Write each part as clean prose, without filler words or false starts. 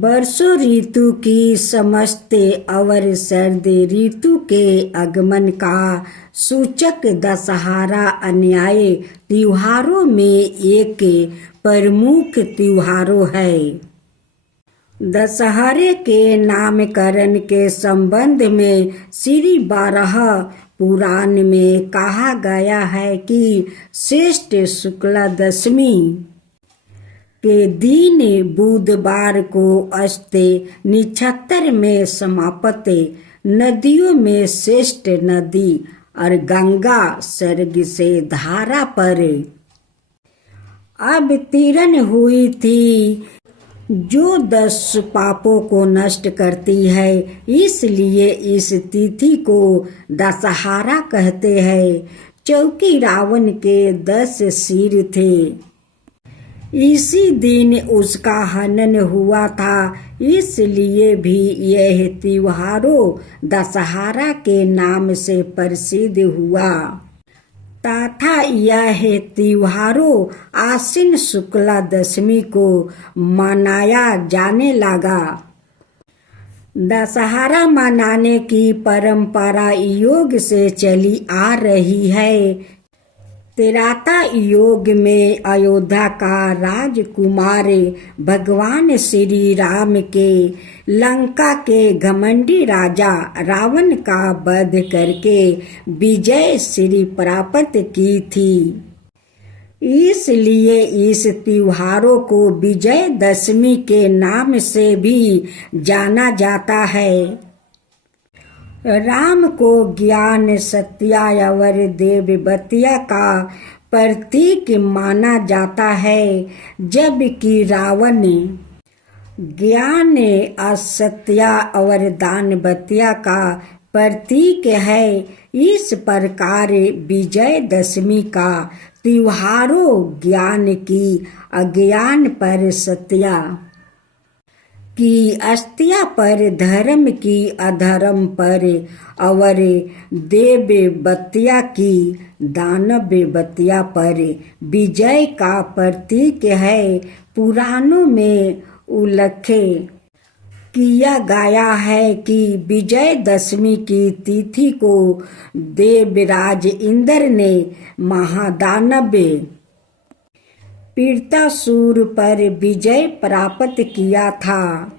वर्षों ऋतु की समझते अवर शरद ऋतु के आगमन का सूचक दशहरा अन्याय त्योहारों में एक प्रमुख त्योहारों है। दशहरे के नामकरण के संबंध में श्री 12 पुराण में कहा गया है कि श्रेष्ठ शुक्ला दशमी के दिन बुधवार को अस्त नक्षत्र में समाप्त नदियों में श्रेष्ठ नदी और गंगा स्वर्ग से धारा पर अवतीर्ण हुई थी, जो 10 पापों को नष्ट करती है। इसलिए इस तिथि को दशहरा कहते हैं। क्योंकि रावण के 10 सिर थे, इसी दिन उसका हनन हुआ था, इसलिए भी यह त्योहारों दशहरा के नाम से प्रसिद्ध हुआ तथा यह त्योहारों आश्विन शुक्ला दशमी को मनाया जाने लगा। दशहरा मनाने की परंपरा युग से चली आ रही है। त्रेता युग में अयोध्या का राजकुमार भगवान श्री राम के लंका के घमंडी राजा रावण का वध करके विजय श्री प्राप्त की थी। इसलिए इस त्योहारों को विजयदशमी के नाम से भी जाना जाता है। राम को ज्ञान सत्या और देववतिया का प्रतीक माना जाता है, जबकि रावण ज्ञान असत्या और दानवतिया का प्रतीक है। इस प्रकार विजयदशमी का त्योहारों ज्ञान की अज्ञान पर सत्या की अस्तिया पर, धर्म की अधर्म पर और देववतिया की दानवतिया पर विजय का प्रतीक है। पुराणों में उल्लेख किया गया है कि विजयदशमी की तिथि को देवराज इंद्र ने महादानव पीड़ितासुर पर विजय प्राप्त किया था।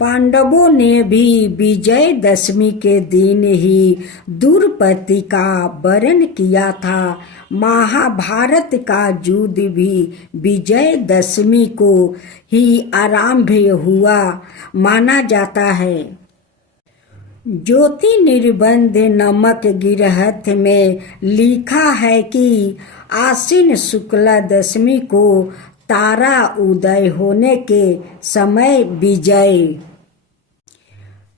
पांडवों ने भी विजयदशमी के दिन ही द्रौपदी का वरण किया था। महाभारत का युद्ध भी विजयदशमी को ही आरंभ हुआ माना जाता है। ज्योति निर्बंध नामक ग्रंथ में लिखा है कि आश्विन शुक्ला दशमी को तारा उदय होने के समय विजय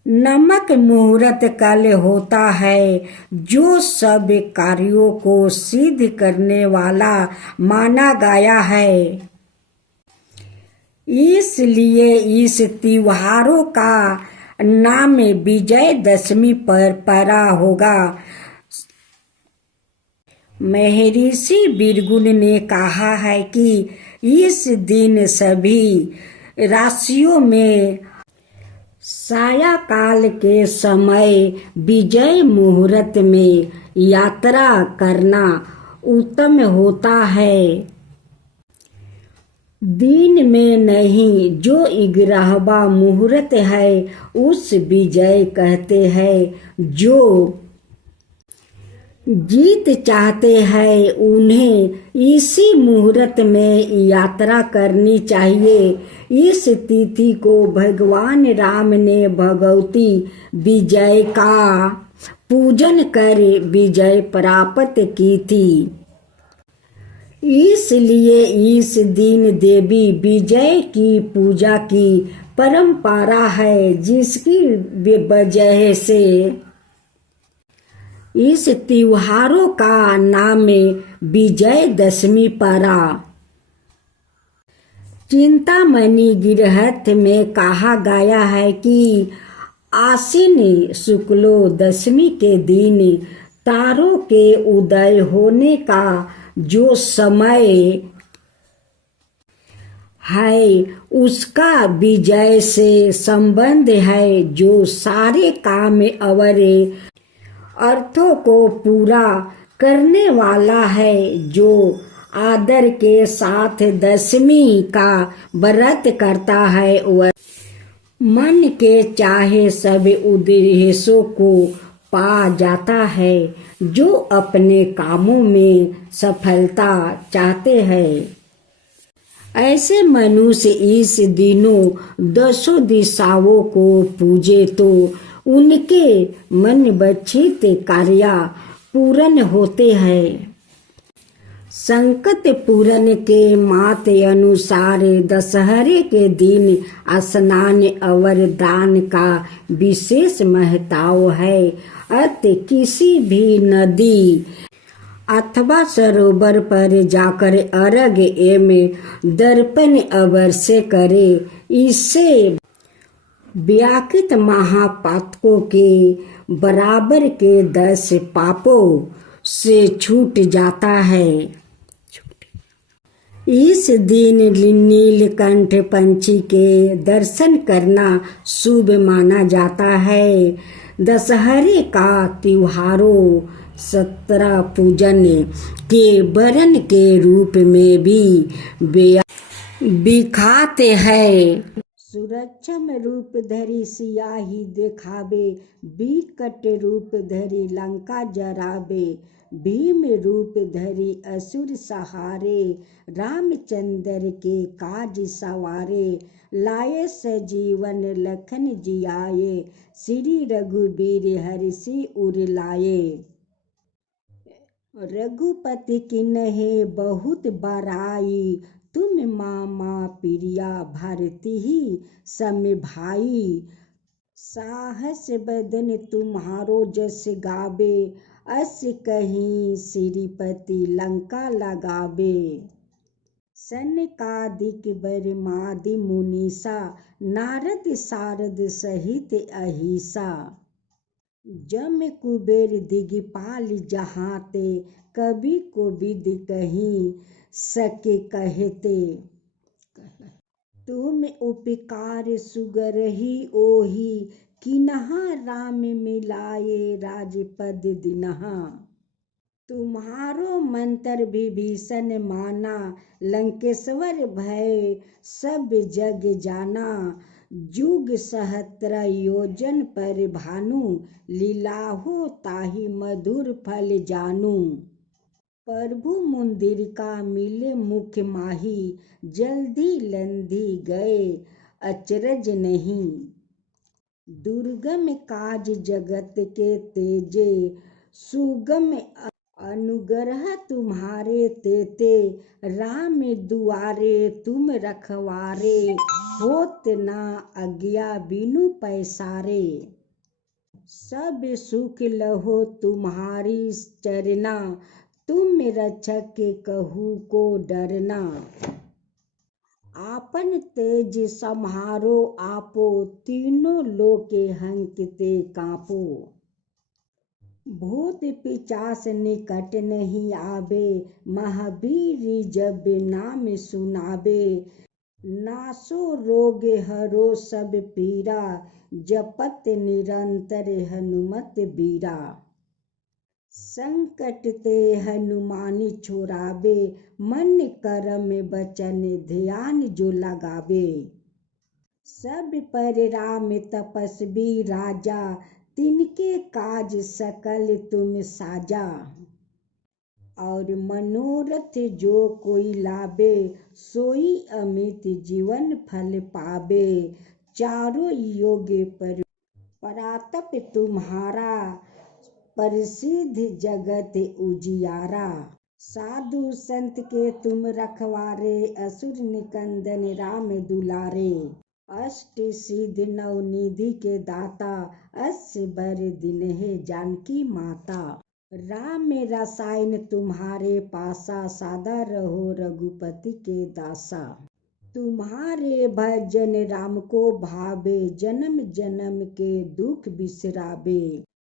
नामक मुहूर्त काल होता है, जो सब कार्यों को सिद्ध करने वाला माना गया है। इसलिए इस त्योहारों का नाम विजयदशमी पर पड़ा होगा। महर्षि भृगु ने कहा है कि इस दिन सभी राशियों में सायंकाल के समय विजय मुहूर्त में यात्रा करना उत्तम होता है। दिन में नहीं, जो 11वां मुहूर्त है उस विजय कहते हैं। जो जीत चाहते हैं उन्हें इसी मुहूर्त में यात्रा करनी चाहिए। इस तिथि को भगवान राम ने भगवती विजय का पूजन कर विजय प्राप्त की थी। इसलिए इस दिन देवी विजय की पूजा की परंपरा है, जिसकी वजह से इस त्योहारों का नाम विजयदशमी पड़ा। चिंतामणि ग्रंथ में कहा गया है कि आश्विन शुक्लो दशमी के दिन तारों के उदय होने का जो समय है, उसका विजय से संबंध है, जो सारे काम अवरे अर्थों को पूरा करने वाला है, जो आदर के साथ दशमी का व्रत करता है, वह मन के चाहे सब उद्देश्यों को पा जाता है, जो अपने कामों में सफलता चाहते हैं। ऐसे मनुष्य इस दिनों दसों दिशाओं को पूजे तो उनके मन बच्छित कार्य पूर्ण होते हैं। संकट पूरन के मात अनुसार दशहरे के दिन स्नान और दान का विशेष महत्व है। अतः किसी भी नदी अथवा सरोवर पर जाकर अर्घ एवं दर्पण अवश्य करे। इससे व्याकृत महापातकों के बराबर के 10 पापों से छूट जाता है। इस दिन नीलकंठ पंछी के दर्शन करना शुभ माना जाता है। दशहरे का त्योहारों 17 पूजन के वरण के रूप में भी दिखाते हैं। सुरक्षम रूप धरी सियाही देखावे, विकट रूप धरी लंका जरावे, भीम रूप धरी असुर सहारे, रामचंद्र के काज सवारे, लाए सजीवन लखन जियाए, श्री रघुबीर हर्षि उर लाए। रघुपति किन्हे बहुत बड़ाई, तुम मामा प्रिया भरती ही सम भाई, साहस बदन तुम्हारो जस गावे, अस कहीं श्रीपति लंका लगावे। सनकादिक बरमादि मुनीसा, नारद सारद सहित अहिसा, जम कुबेर दिगपाल जहाते, कवि को विद कहीं सके कहते। तुम उपकार सुगरहि ओहि, किन्हा राम मिलाए राजपद दिन्हा, तुम्हारो मंत्र विभीषण माना, लंकेश्वर भय सब जग जाना, जुग सहस्त्र योजन पर भानु, लीलाहो ताहि मधुर फल जानू। प्रभु मंदिर का मिले मुख माही, जल्दी लंधी गए अचरज नहीं, दुर्गम काज जगत के तेजे, सुगम अनुग्रह तुम्हारे तेते, राम दुआरे तुम रखवारे, होत ना आज्ञा बिनु पैसारे, सब सुख लहो तुम्हारी चरना, तुम रक्षक के कहू को डरना, आपन तेज सम्हारो आपो, तीनों लोके हंकते कांपो, भूत पिचास निकट नहीं आवे, महावीर जब नाम सुनावे, नासो रोग हरो सब पीरा, जपत निरंतर हनुमत बीरा, संकट ते हनुमानी छोड़ावे, मन कर्म वचन ध्यान जो लगावे, सब पर राम तपस्वी राजा, तिनके काज सकल तुम साजा, और मनोरथ जो कोई लावे, सोई अमित जीवन फल पावे, चारों योग पर परातप तुम्हारा, प्रसिद्ध जगत उजियारा, साधु संत के तुम रखवारे, असुर निकंदन राम दुलारे, अष्ट सिद्ध नवनिधि के दाता, अस बर दिन्हे जानकी माता, राम रसायन तुम्हारे पासा, सादा रहो रघुपति के दासा, तुम्हारे भजन राम को भावे, जन्म जन्म के दुख बिसरावे,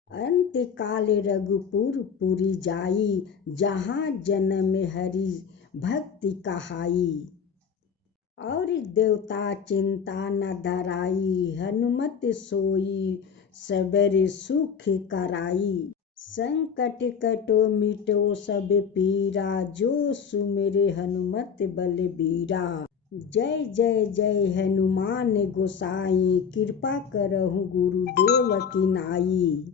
अंत काल रघुपुर पुरी जाई, जहाँ जन्म हरि भक्ति कहाई, और देवता चिंता न धराई, हनुमत सोई सबेर सुख कराई। संकट कटो मिटो सब पीरा, जो सुमिरे हनुमत बलबीरा। जय जय जय हनुमान गोसाई, कृपा करहु गुरुदेव की नाई।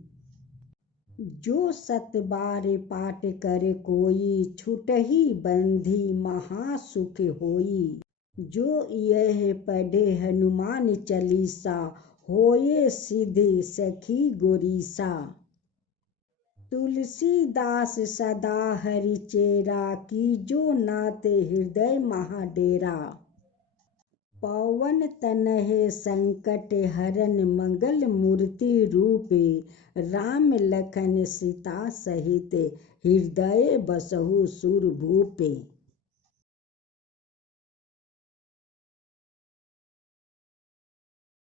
जो सत बार पाठ करे कोई, छुटहि बंधी महासुख होई। जो यह पढ़े हनुमान चालीसा, होए सिद्धि सखी गोरीसा। तुलसीदास सदा हरि चेरा, कीजो नाथ हृदय महाडेरा। पवन तनय संकट हरन, मंगल मूर्ति रूपे। राम लखन सीता सहित, हृदय बसहु सुरभूपे।